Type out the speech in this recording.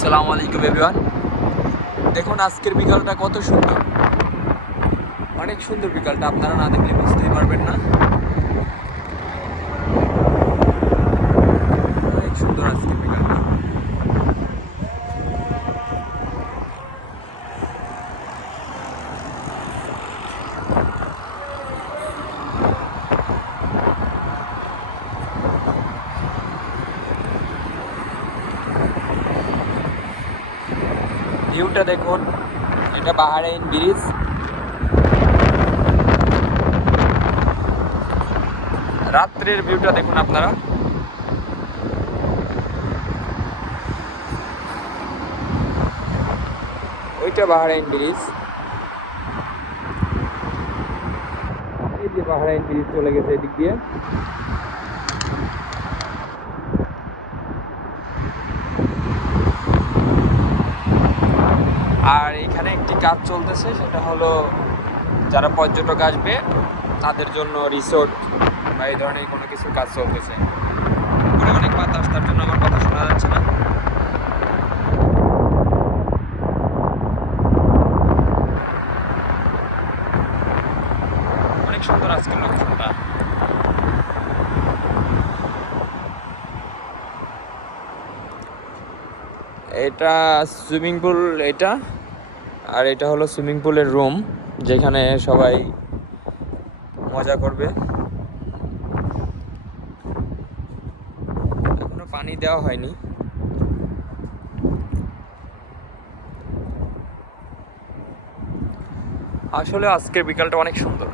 আসসালামু আলাইকুম এভরিওয়ান। দেখুন আজকের বিকালটা কত সুন্দর, অনেক সুন্দর বিকালটা। আপনারা না দেখলে বুঝতেই পারবেন না। অনেক সুন্দর আজকের বিকালটা। ভিউটা দেখুন, এটা বাহরাইন ব্রিজ। রাত্রের ভিউটা দেখুন আপনারা। ওইটা বাহরাইন ব্রিজ, এই যে বাহরাইন ব্রিজ চলে গেছে এদিক দিয়ে। আর এখানে একটি কাজ চলতেছে, সেটা হলো যারা পর্যটক আসবে তাদের জন্য রিসোর্ট বা এই ধরনের কোনো কিছু কাজ চলতেছে। উপরে অনেক বাতাস, তার জন্য আমার কথা শোনা যাচ্ছে না। অনেক সুন্দর আজকের লোকেশনটা। এটা সুইমিং পুল এটা, আর এটা হলো সুইমিং পুলের রুম, যেখানে সবাই মজা করবে। এখনো পানি দেওয়া হয়নি। আসলে আজকের বিকালটা অনেক সুন্দর।